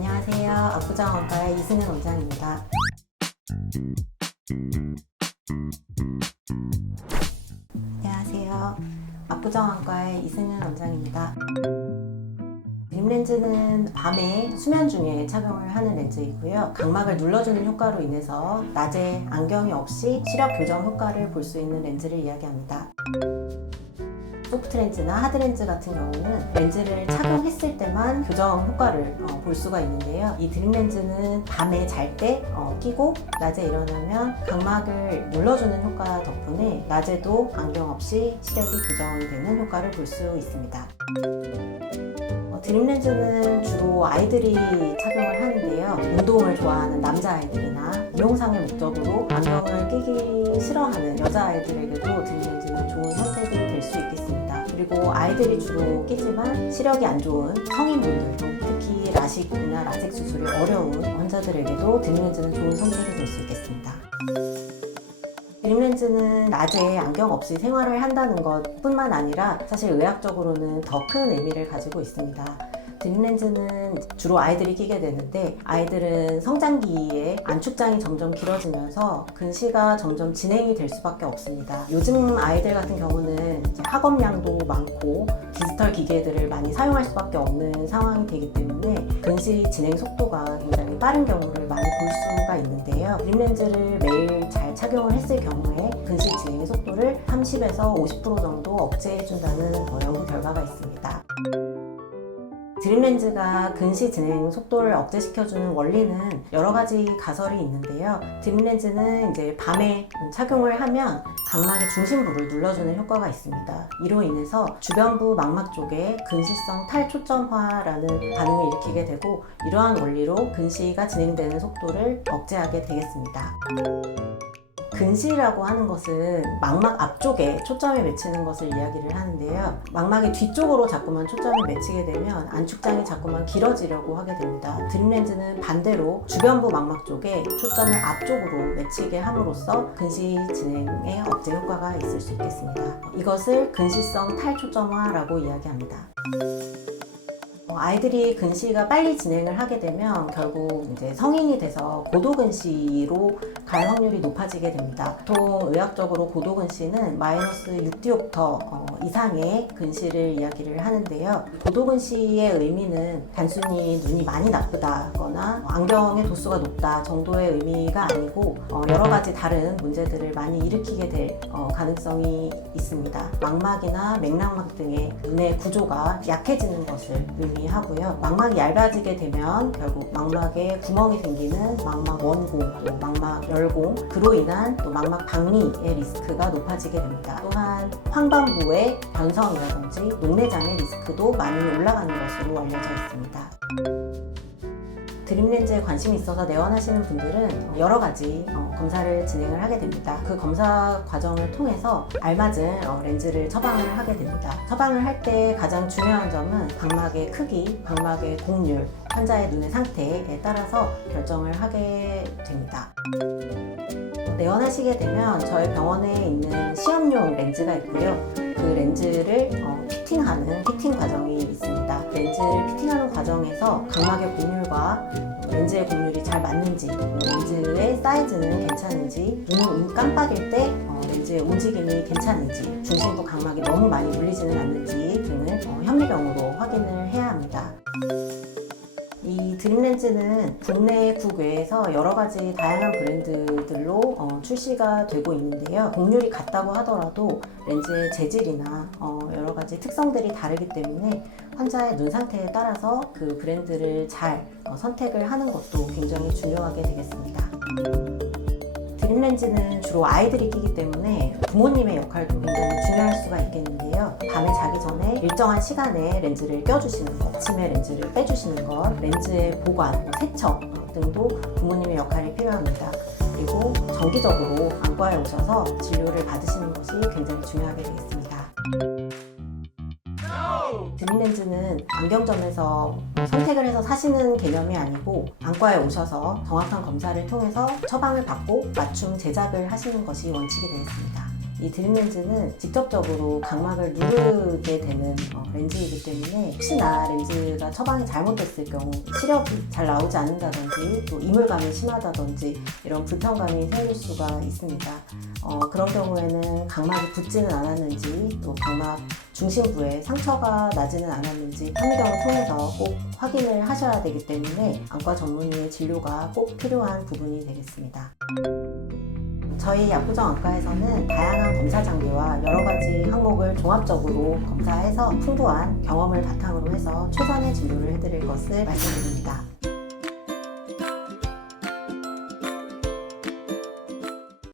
안녕하세요. 압구정원과의 이승현 원장입니다. 안녕하세요. 압구정원과의 이승현 원장입니다. 빔렌즈는 밤에 수면 중에 착용을 하는 렌즈이고요. 각막을 눌러주는 효과로 인해서 낮에 안경이 없이 시력 교정 효과를 볼 수 있는 렌즈를 이야기합니다. 소프트 렌즈나 하드 렌즈 같은 경우는 렌즈를 착용했을 때만 교정 효과를 볼 수가 있는데요. 이 드림 렌즈는 밤에 잘 때 끼고 낮에 일어나면 각막을 눌러주는 효과 덕분에 낮에도 안경 없이 시력이 교정이 되는 효과를 볼 수 있습니다. 드림 렌즈는 주로 아이들이 착용을 하는데요. 운동을 좋아하는 남자아이들이나 미용상을 목적으로 안경을 끼기 싫어하는 여자아이들에게도 드림 렌즈는 좋은 선택이 될 수 있겠습니다. 그리고 아이들이 주로 끼지만 시력이 안 좋은 성인분들, 특히 라식이나 라섹 수술이 어려운 환자들에게도 드림 렌즈는 좋은 선택이 될 수 있겠습니다. 드림 렌즈는 낮에 안경 없이 생활을 한다는 것 뿐만 아니라 사실 의학적으로는 더 큰 의미를 가지고 있습니다. 드림 렌즈는 주로 아이들이 끼게 되는데 아이들은 성장기에 안축장이 점점 길어지면서 근시가 점점 진행이 될 수밖에 없습니다. 요즘 아이들 같은 경우는 학업량도 많고 디지털 기계들을 많이 사용할 수밖에 없는 상황이 되기 때문에 근시 진행 속도가 굉장히 빠른 경우를 많이 볼 수가 있는데요. 드림 렌즈를 매일 잘 착용을 했을 경우에 근시 진행의 속도를 30에서 50% 정도 억제해준다는 연구 결과가 있습니다. 드림 렌즈가 근시 진행 속도를 억제시켜주는 원리는 여러 가지 가설이 있는데요. 드림 렌즈는 이제 밤에 착용을 하면 각막의 중심부를 눌러주는 효과가 있습니다. 이로 인해서 주변부 망막 쪽에 근시성 탈초점화라는 반응을 일으키게 되고 이러한 원리로 근시가 진행되는 속도를 억제하게 되겠습니다. 근시라고 하는 것은 망막 앞쪽에 초점이 맺히는 것을 이야기를 하는데요. 망막의 뒤쪽으로 자꾸만 초점이 맺히게 되면 안축장이 자꾸만 길어지려고 하게 됩니다. 드림 렌즈는 반대로 주변부 망막 쪽에 초점을 앞쪽으로 맺히게 함으로써 근시 진행에 억제 효과가 있을 수 있겠습니다. 이것을 근시성 탈초점화라고 이야기합니다. 아이들이 근시가 빨리 진행을 하게 되면 결국 이제 성인이 돼서 고도근시로 갈 확률이 높아지게 됩니다. 보통 의학적으로 고도근시는 마이너스 6디옵터 이상의 근시를 이야기를 하는데요. 고도근시의 의미는 단순히 눈이 많이 나쁘다거나 안경의 도수가 높다 정도의 의미가 아니고 여러 가지 다른 문제들을 많이 일으키게 될 가능성이 있습니다. 망막이나 맥락막 등의 눈의 구조가 약해지는 것을 의미하고요. 망막이 얇아지게 되면 결국 망막에 구멍이 생기는 망막 원공, 또 망막 열공, 그로 인한 또 망막 박리의 리스크가 높아지게 됩니다. 또한 황반부의 변성이라든지 녹내장의 리스크도 많이 올라가는 것으로 알려져 있습니다. 드림 렌즈에 관심이 있어서 내원하시는 분들은 여러 가지 검사를 진행을 하게 됩니다. 그 검사 과정을 통해서 알맞은 렌즈를 처방을 하게 됩니다. 처방을 할 때 가장 중요한 점은 각막의 크기, 각막의 곡률, 환자의 눈의 상태에 따라서 결정을 하게 됩니다. 내원하시게 되면 저희 병원에 있는 시험용 렌즈가 있고요. 그 렌즈를 피팅하는 피팅 과정이 있습니다. 렌즈를 피팅하는 과정에서 각막의 곡률과 렌즈의 곡률이 잘 맞는지, 렌즈의 사이즈는 괜찮은지, 눈 깜빡일 때 렌즈의 움직임이 괜찮은지, 중심부 각막이 너무 많이 눌리지는 않는지 등을 현미경으로 확인을 해야 합니다. 이 드림 렌즈는 국내 국외에서 여러 가지 다양한 브랜드들로 출시가 되고 있는데요. 곡률이 같다고 하더라도 렌즈의 재질이나 여러 가지 특성들이 다르기 때문에 환자의 눈 상태에 따라서 그 브랜드를 잘 선택을 하는 것도 굉장히 중요하게 되겠습니다. 드림 렌즈는 주로 아이들이 끼기 때문에 부모님의 역할도 굉장히 중요할 수가 있겠는데요. 밤에 자기 전에 일정한 시간에 렌즈를 껴주시는 것, 아침에 렌즈를 빼주시는 것, 렌즈의 보관, 세척 등도 부모님의 역할이 필요합니다. 그리고 정기적으로 안과에 오셔서 진료를 받으시는 것이 굉장히 중요하게 되겠습니다. 드림 렌즈는 안경점에서 선택을 해서 사시는 개념이 아니고 안과에 오셔서 정확한 검사를 통해서 처방을 받고 맞춤 제작을 하시는 것이 원칙이 되겠습니다. 이 드림 렌즈는 직접적으로 각막을 누르게 되는 렌즈이기 때문에 혹시나 렌즈가 처방이 잘못됐을 경우 시력이 잘 나오지 않는다든지 또 이물감이 심하다든지 이런 불편감이 생길 수가 있습니다. 그런 경우에는 각막이 붓지는 않았는지 또 각막 중심부에 상처가 나지는 않았는지 현미경을 통해서 꼭 확인을 하셔야 되기 때문에 안과 전문의의 진료가 꼭 필요한 부분이 되겠습니다. 저희 압구정 안과에서는 다양한 검사 장비와 여러 가지 항목을 종합적으로 검사해서 풍부한 경험을 바탕으로 해서 최선의 진료를 해드릴 것을 말씀드립니다.